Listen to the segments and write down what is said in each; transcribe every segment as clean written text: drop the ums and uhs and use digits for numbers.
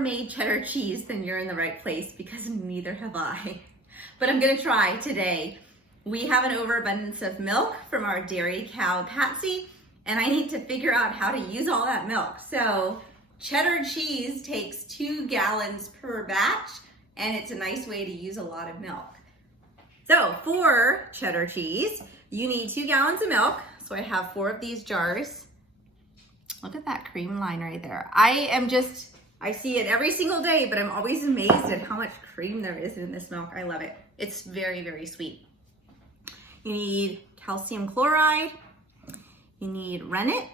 made cheddar cheese, then you're in the right place because neither have I. But I'm gonna try today. We have an overabundance of milk from our dairy cow, Patsy, and I need to figure out how to use all that milk. So cheddar cheese takes 2 gallons per batch, and it's a nice way to use a lot of milk. So for cheddar cheese, you need 2 gallons of milk. So I have 4 of these jars. Look at that cream line right there. I see it every single day, but I'm always amazed at how much cream there is in this milk. I love it. It's very, very sweet. You need calcium chloride. You need rennet.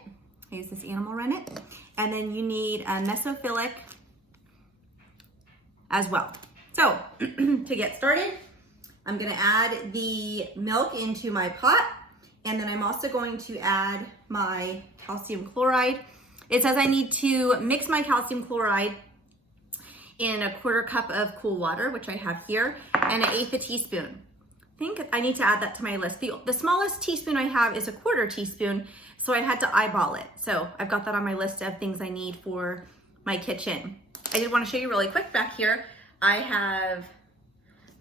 I use this animal rennet. And then you need a mesophilic as well. So to get started, I'm gonna add the milk into my pot, and then I'm also going to add my calcium chloride. It says I need to mix my calcium chloride in a 1/4 cup of cool water, which I have here, and 1/8 teaspoon. I think I need to add that to my list. The smallest teaspoon I have is a 1/4 teaspoon, so I had to eyeball it. So I've got that on my list of things I need for my kitchen. I did want to show you really quick back here. I have,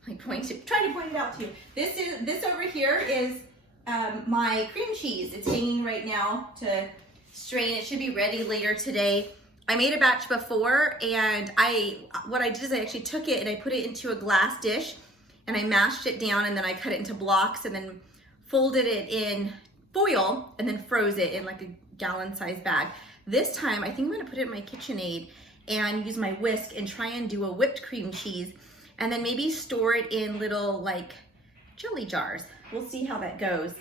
trying to point it out to you. This over here is my cream cheese. It's hanging right now to strain. It should be ready later today. I made a batch before, and what I did is I actually took it and I put it into a glass dish and I mashed it down, and then I cut it into blocks and then folded it in foil and then froze it in like a gallon-sized bag. This time, I think I'm gonna put it in my KitchenAid and use my whisk and try and do a whipped cream cheese, and then maybe store it in little like jelly jars. We'll see how that goes.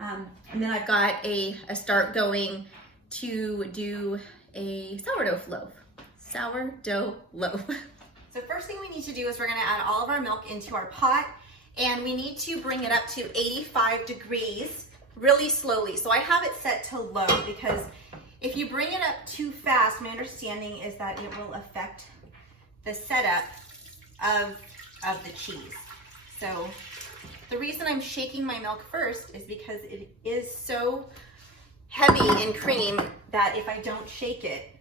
And then I've got a start going to do a sourdough loaf. So first thing we need to do is we're gonna add all of our milk into our pot, and we need to bring it up to 85 degrees really slowly. So I have it set to low because if you bring it up too fast, my understanding is that it will affect the setup of the cheese. So the reason I'm shaking my milk first is because it is so heavy in cream that if I don't shake it,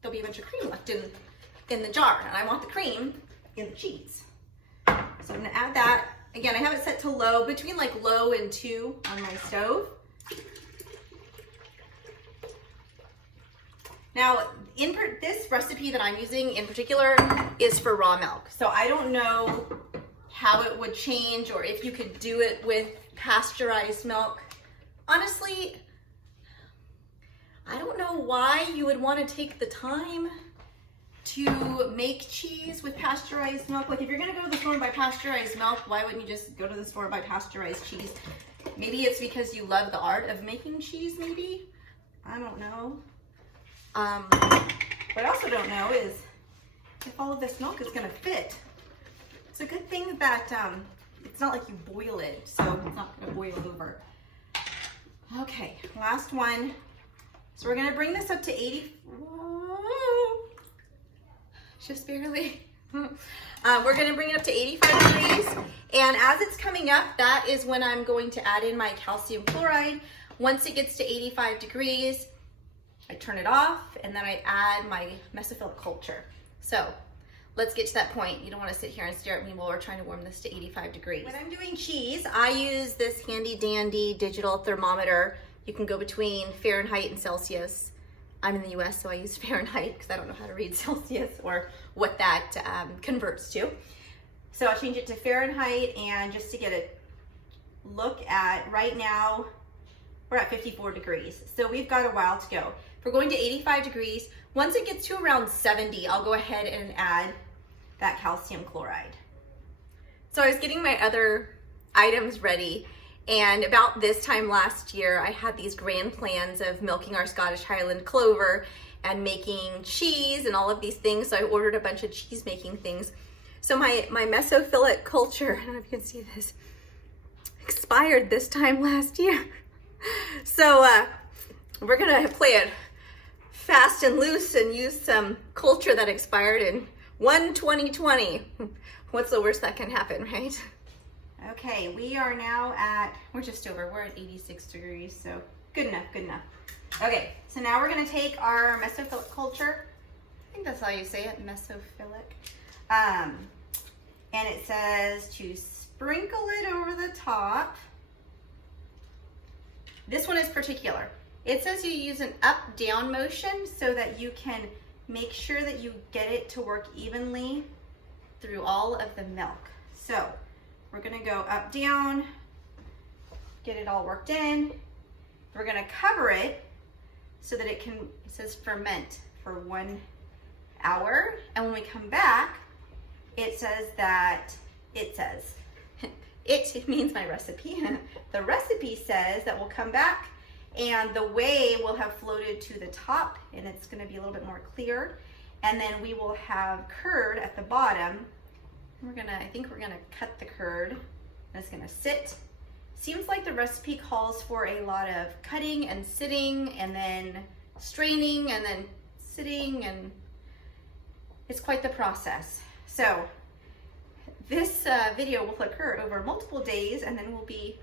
there'll be a bunch of cream left in the jar, and I want the cream in the cheese. So I'm gonna add that. Again, I have it set to low, between like low and 2 on my stove. Now, this recipe that I'm using in particular is for raw milk. So I don't know how it would change or if you could do it with pasteurized milk. Honestly, I don't know why you would want to take the time to make cheese with pasteurized milk. Like if you're gonna go to the store and buy pasteurized milk, why wouldn't you just go to the store and buy pasteurized cheese? Maybe it's because you love the art of making cheese, maybe? I don't know. What I also don't know is if all of this milk is gonna fit. It's a good thing that it's not like you boil it, so it's not gonna boil over. Okay, last one. So we're gonna bring this up to 80, just barely. We're gonna bring it up to 85 degrees. And as it's coming up, that is when I'm going to add in my calcium chloride. Once it gets to 85 degrees, I turn it off, and then I add my mesophilic culture. So let's get to that point. You don't wanna sit here and stare at me while we're trying to warm this to 85 degrees. When I'm doing cheese, I use this handy dandy digital thermometer. You can go between Fahrenheit and Celsius. I'm in the US, so I use Fahrenheit because I don't know how to read Celsius or what that converts to. So I'll change it to Fahrenheit, and just to get a look at, right now, we're at 54 degrees. So we've got a while to go. If we're going to 85 degrees, once it gets to around 70, I'll go ahead and add that calcium chloride. So I was getting my other items ready, and about this time last year, I had these grand plans of milking our Scottish Highland clover and making cheese and all of these things. So I ordered a bunch of cheese making things. So my mesophilic culture, I don't know if you can see this, expired this time last year. So we're gonna play it fast and loose and use some culture that expired in 1/2020. What's the worst that can happen, right? Okay, we are now at, we're just over, we're at 86 degrees, so good enough, good enough. Okay, so now we're gonna take our mesophilic culture I think that's how you say it, mesophilic. And it says to sprinkle it over the top. This one is particular. It says you use an up-down motion so that you can make sure that you get it to work evenly through all of the milk. So we're gonna go up, down, get it all worked in. We're gonna cover it so that it says ferment for 1 hour. And when we come back, it says it means my recipe. The recipe says that we'll come back and the whey will have floated to the top and it's gonna be a little bit more clear. And then we will have curd at the bottom. I think we're gonna cut the curd and it's gonna sit. Seems like the recipe calls for a lot of cutting and sitting and then straining and then sitting, and it's quite the process. So this video will occur over multiple days and then will be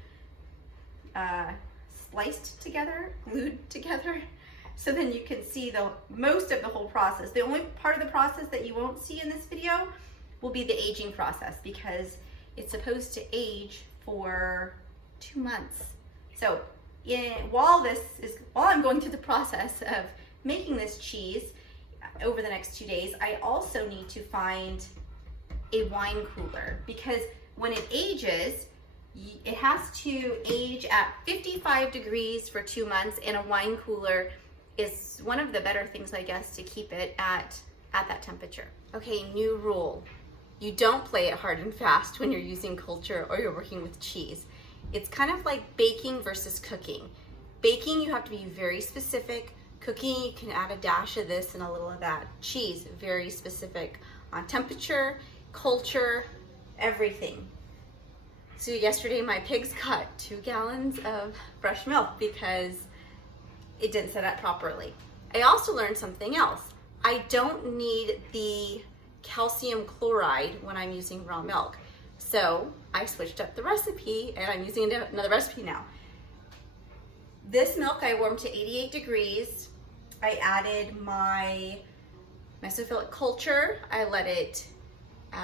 sliced together, glued together, so then you can see most of the whole process. The only part of the process that you won't see in this video will be the aging process, because it's supposed to age for 2 months. So while I'm going through the process of making this cheese over the next 2 days, I also need to find a wine cooler, because when it ages, it has to age at 55 degrees for 2 months, and a wine cooler is one of the better things, I guess, to keep it at that temperature. Okay, new rule. You don't play it hard and fast when you're using culture or you're working with cheese. It's kind of like baking versus cooking. Baking, you have to be very specific. Cooking, you can add a dash of this and a little of that. Cheese, very specific on temperature, culture, everything. So yesterday my pigs got 2 gallons of fresh milk because it didn't set up properly. I also learned something else. I don't need the calcium chloride when I'm using raw milk. So I switched up the recipe and I'm using another recipe now. This milk I warmed to 88 degrees. I added my mesophilic culture. I let it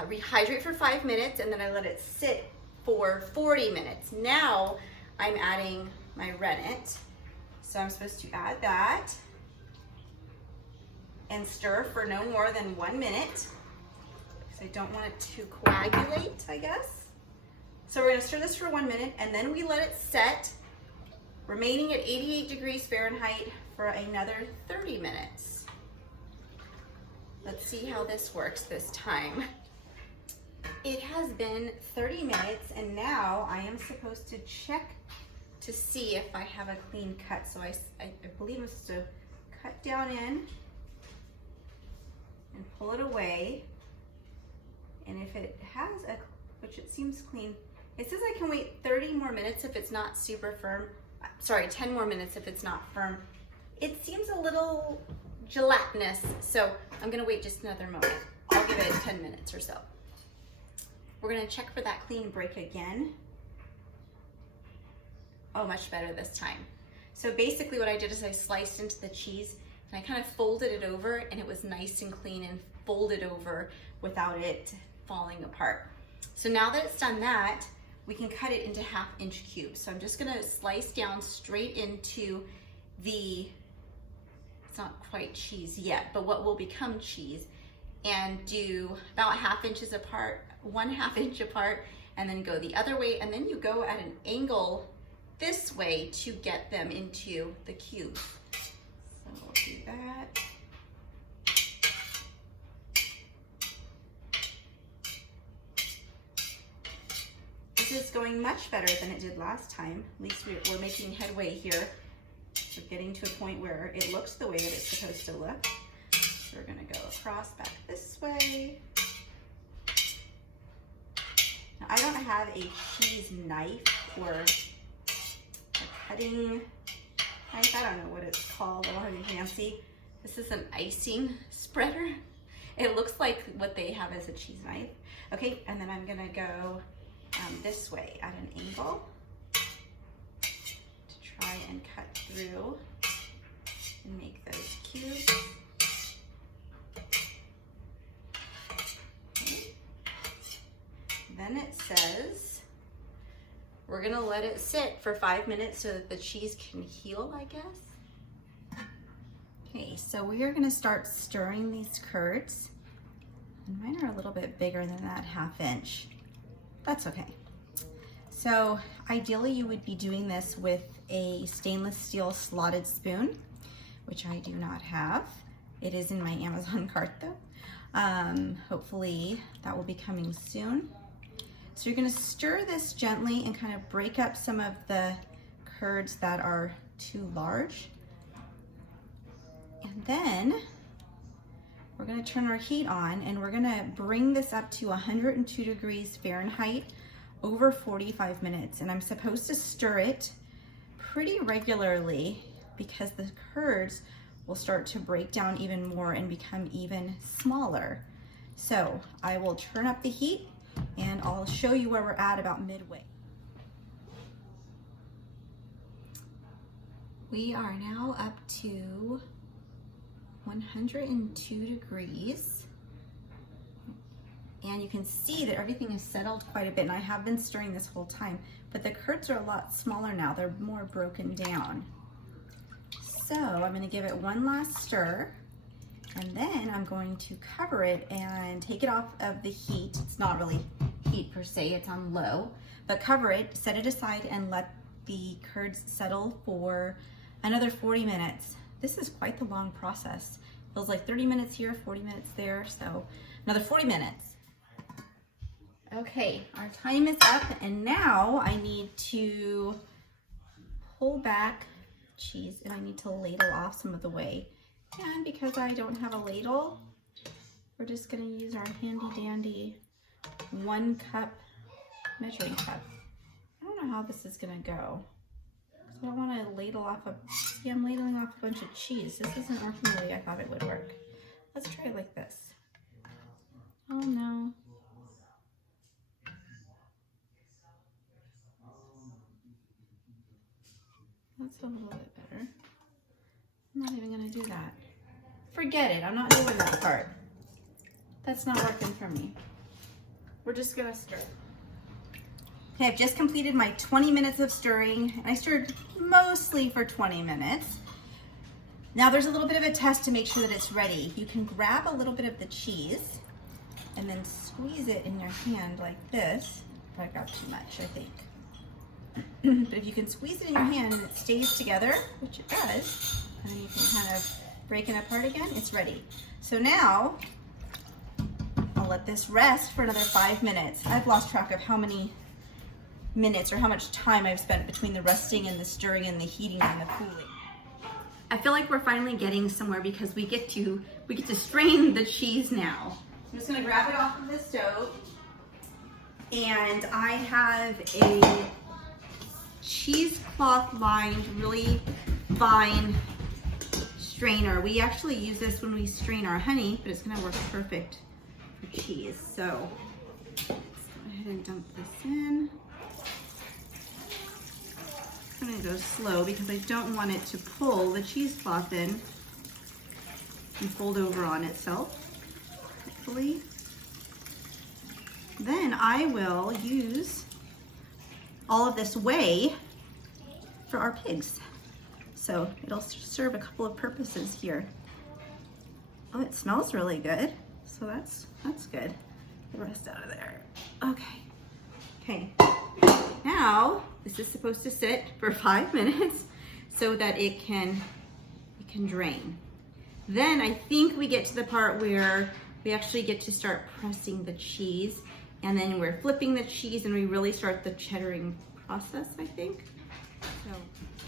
rehydrate for 5 minutes, and then I let it sit for 40 minutes. Now I'm adding my rennet. So I'm supposed to add that and stir for no more than 1 minute, because I don't want it to coagulate, I guess. So we're gonna stir this for 1 minute, and then we let it set, remaining at 88 degrees Fahrenheit for another 30 minutes. Let's see how this works this time. It has been 30 minutes, and now I am supposed to check to see if I have a clean cut. So I believe I'm supposed to cut down in and pull it away. And if it has which it seems clean, it says I can wait 30 more minutes if it's not super firm. Sorry, 10 more minutes if it's not firm. It seems a little gelatinous, so I'm gonna wait just another moment. I'll give it 10 minutes or so. We're gonna check for that clean break again. Oh, much better this time. So basically what I did is I sliced into the cheese and I kind of folded it over, and it was nice and clean and folded over without it falling apart. So now that it's done that, we can cut it into 1/2-inch cubes. So I'm just gonna slice down straight into it's not quite cheese yet, but what will become cheese, and do about 1/2 inches apart, 1/2 inch apart, and then go the other way, and then you go at an angle this way to get them into the cube. So we'll do that. This is going much better than it did last time. At least we're making headway here. We're getting to a point where it looks the way that it's supposed to look. So we're gonna go across back this way. Now, I don't have a cheese knife or a cutting knife. I don't know what it's called. I don't have anything fancy. This is an icing spreader. It looks like what they have as a cheese knife. Okay, and then I'm gonna go this way at an angle to try and cut through and make those cubes. then it says we're gonna let it sit for 5 minutes so that the cheese can heal, I guess. Okay, so we are gonna start stirring these curds. And mine are a little bit bigger than that 1/2 inch. That's okay. So ideally you would be doing this with a stainless steel slotted spoon, which I do not have. It is in my Amazon cart though. Hopefully that will be coming soon. So you're gonna stir this gently and kind of break up some of the curds that are too large. And then we're gonna turn our heat on and we're gonna bring this up to 102 degrees Fahrenheit over 45 minutes. And I'm supposed to stir it pretty regularly because the curds will start to break down even more and become even smaller. So I will turn up the heat and I'll show you where we're at about midway. We are now up to 102 degrees. And you can see that everything is settled quite a bit, and I have been stirring this whole time, but the curds are a lot smaller now. They're more broken down. So I'm gonna give it one last stir, and then I'm going to cover it and take it off of the heat. It's not really heat per se, it's on low, but cover it, set it aside, and let the curds settle for another 40 minutes. This is quite the long process. Feels like 30 minutes here, 40 minutes there, so another 40 minutes. Okay, our time is up, and now I need to pull back cheese and I need to ladle off some of the way. And because I don't have a ladle, we're just gonna use our handy dandy 1 cup measuring cup. I don't know how this is gonna go. I don't want to ladle off see, I'm ladling off a bunch of cheese. This isn't working the way I thought it would work. Let's try it like this. Oh no. That's a little bit better. I'm not even gonna do that. Forget it, I'm not doing that part. That's not working for me. We're just gonna stir. Okay, I've just completed my 20 minutes of stirring. I stirred mostly for 20 minutes. Now there's a little bit of a test to make sure that it's ready. You can grab a little bit of the cheese and then squeeze it in your hand like this. I got too much, I think. But if you can squeeze it in your hand and it stays together, which it does, and then you can kind of break it apart again, it's ready. So now, I'll let this rest for another 5 minutes. I've lost track of how many minutes or how much time I've spent between the resting and the stirring and the heating and the cooling. I feel like we're finally getting somewhere because we get to strain the cheese now. I'm just gonna grab it off of the stove, and I have a cheesecloth lined, really fine strainer. We actually use this when we strain our honey, but it's gonna work perfect for cheese. So let's go ahead and dump this in. I'm gonna go slow because I don't want it to pull the cheesecloth in and fold over on itself, hopefully. Then I will use all of this whey for our pigs. So it'll serve a couple of purposes here. Oh, it smells really good. So that's good. Get the rest out of there. Okay. Now, this is supposed to sit for 5 minutes so that it can drain. Then I think we get to the part where we actually get to start pressing the cheese, and then we're flipping the cheese and we really start the cheddaring process, I think. So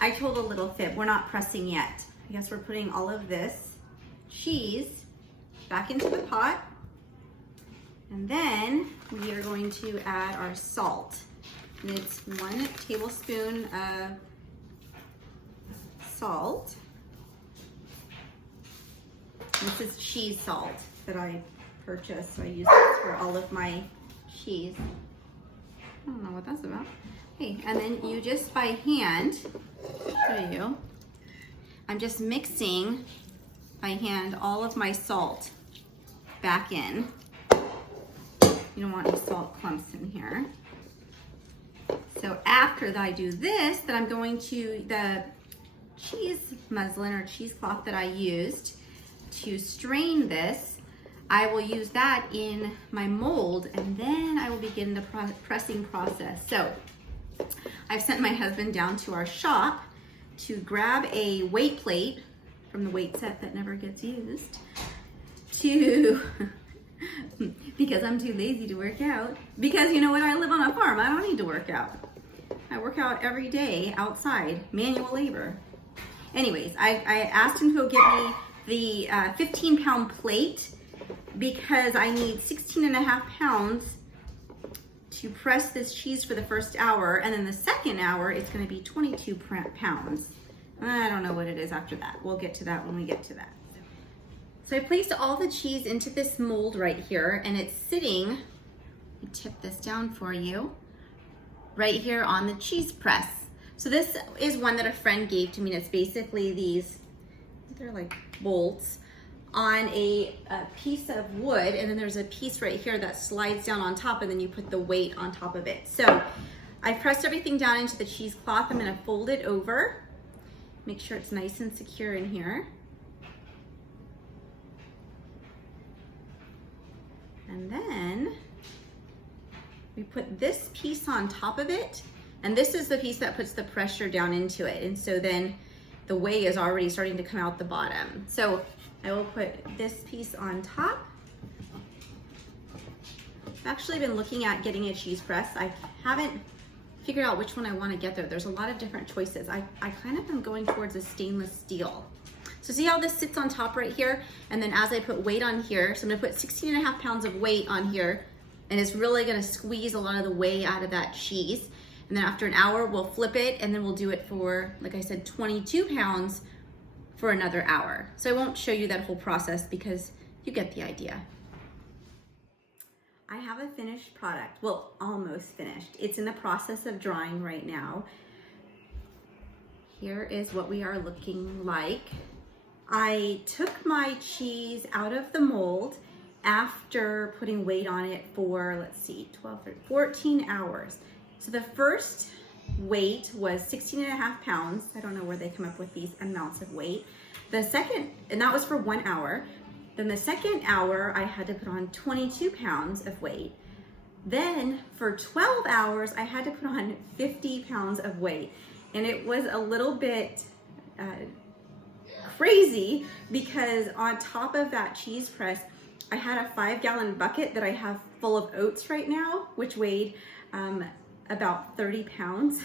I told a little fib, we're not pressing yet. I guess we're putting all of this cheese back into the pot, and then we are going to add our salt. And it's 1 tablespoon of salt. This is cheese salt that I purchased, so I use this for all of my cheese. I don't know what that's about. Okay, and then you just by hand, show you, I'm just mixing by hand all of my salt back in. You don't want any salt clumps in here. So after that I do this, then I'm going to, the cheese muslin or cheesecloth that I used to strain this, I will use that in my mold, and then I will begin the pressing process. So I've sent my husband down to our shop to grab a weight plate from the weight set that never gets used to because I'm too lazy to work out. Because you know what, I live on a farm, I don't need to work out. I work out every day outside, manual labor. Anyways, I asked him to go get me the 15-pound plate because I need 16.5 pounds to press this cheese for the first hour, and then the second hour it's going to be 22 pounds. I don't know what it is after that. We'll get to that when we get to that. So I placed all the cheese into this mold right here, and it's sitting, let me tip this down for you, right here on the cheese press. So this is one that a friend gave to me, and it's basically these, they're like bolts on a piece of wood, and then there's a piece right here that slides down on top, and then you put the weight on top of it. So I pressed everything down into the cheesecloth. I'm gonna fold it over, make sure it's nice and secure in here. And then we put this piece on top of it, and this is the piece that puts the pressure down into it. And so then the whey is already starting to come out the bottom. So I will put this piece on top. I've actually been looking at getting a cheese press. I haven't figured out which one I want to get there. There's a lot of different choices. I kind of am going towards a stainless steel. So see how this sits on top right here? And then as I put weight on here, so I'm gonna put 16.5 pounds of weight on here, and it's really gonna squeeze a lot of the whey out of that cheese. And then after an hour, we'll flip it, and then we'll do it for, like I said, 22 pounds for another hour. So I won't show you that whole process because you get the idea. I have a finished product, well, almost finished. It's in the process of drying right now. Here is what we are looking like. I took my cheese out of the mold after putting weight on it for, let's see, 12, 13, 14 hours. So the first weight was 16.5 pounds. I don't know where they come up with these amounts of weight. The second, and that was for 1 hour. Then the second hour, I had to put on 22 pounds of weight. Then for 12 hours, I had to put on 50 pounds of weight. And it was a little bit crazy because on top of that cheese press, I had a 5-gallon bucket that I have full of oats right now, which weighed about 30 pounds.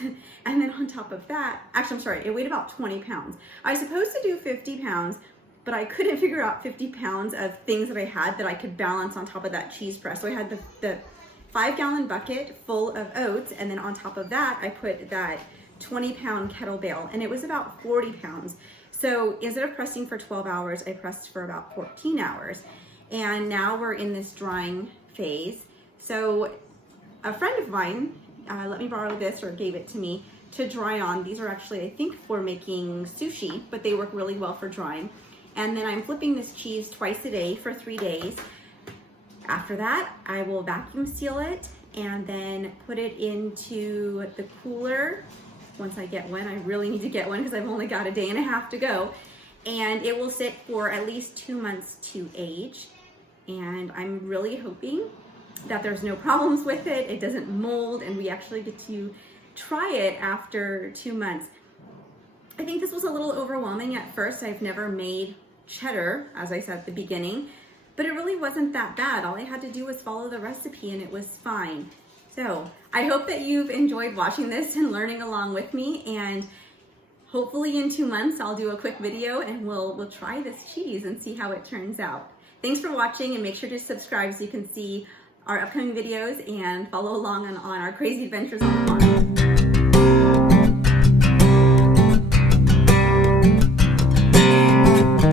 And then on top of that, actually, I'm sorry, it weighed about 20 pounds. I was supposed to do 50 pounds, but I couldn't figure out 50 pounds of things that I had that I could balance on top of that cheese press. So I had the 5-gallon bucket full of oats, and then on top of that, I put that 20-pound kettlebell, and it was about 40 pounds. So instead of pressing for 12 hours, I pressed for about 14 hours. And now we're in this drying phase. So a friend of mine let me borrow this, or gave it to me to dry on. These are actually, I think, for making sushi, but they work really well for drying. And then I'm flipping this cheese twice a day for 3 days. After that, I will vacuum seal it and then put it into the cooler. Once I get one, I really need to get one because I've only got a day and a half to go. And it will sit for at least 2 months to age. And I'm really hoping that there's no problems with it. It doesn't mold, and we actually get to try it after 2 months. I think this was a little overwhelming at first. I've never made cheddar, as I said at the beginning, but it really wasn't that bad. All I had to do was follow the recipe and it was fine. So I hope that you've enjoyed watching this and learning along with me, and hopefully in 2 months I'll do a quick video and we'll try this cheese and see how it turns out. Thanks for watching, and make sure to subscribe so you can see our upcoming videos and follow along on our crazy adventures on the farm.